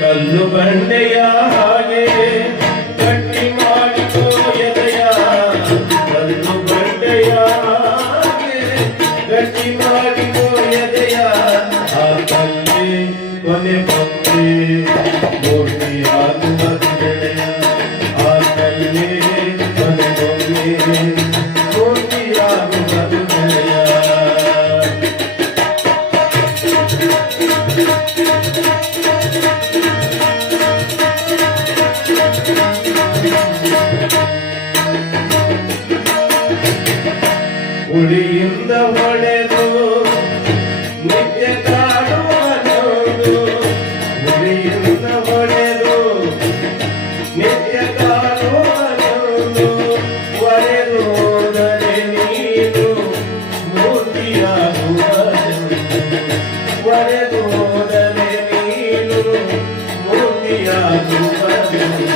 ಕಲ್ಲು ಬಂಡೆಯ ಹಾಗೆ ಗಟ್ಟಿ ಮಾಡಿಕೋ ಎದೆಯ ಕಲ್ಲು ಬಂಡೆಯ ಹಾಗೆ ಗಟ್ಟಿ ಮಾಡಿಕೋ ಎದೆಯ ಆ ಕಲ್ಲೇ ಕೊನೆ ಬಂದೆ ಮೂರ್ತಿಯಾಗುವುದು ಉಳಿಯಿಂದ ಹೊಡೆದು ನಿತ್ಯ ಕಾಡುವನು. ಉಳಿಯಿಂದ ಹೊಡೆದು ನಿತ್ಯ ಕಾಡುವನು. ಹೊಡೆದೋದರೆ ನೀನು ಮೂರ್ತಿಯಾಗುವನು. ಹೊಡೆದೋದರೆ ನೀನು ಮೂರ್ತಿಯಾಗುವನು.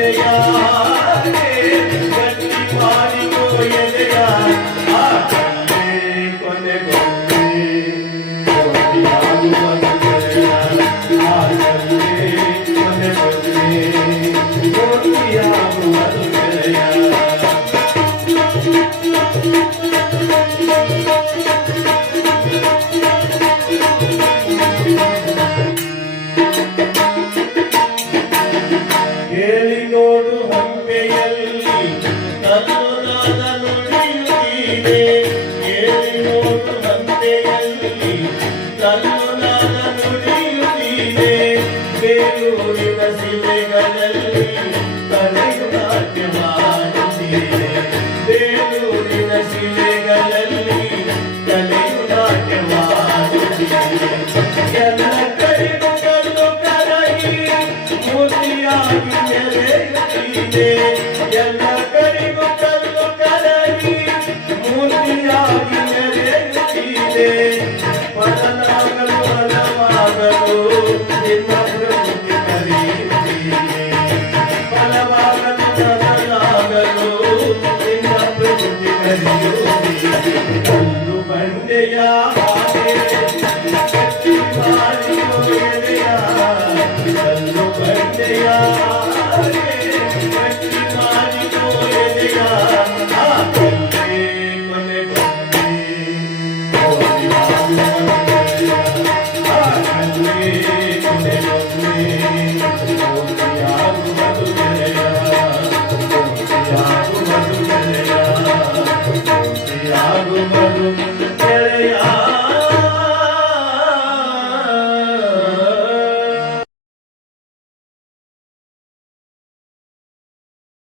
月 ನುಡಿಯುತ್ತಿದೆ ಬೇರು ಸಿಲೆಗಳಲ್ಲಿ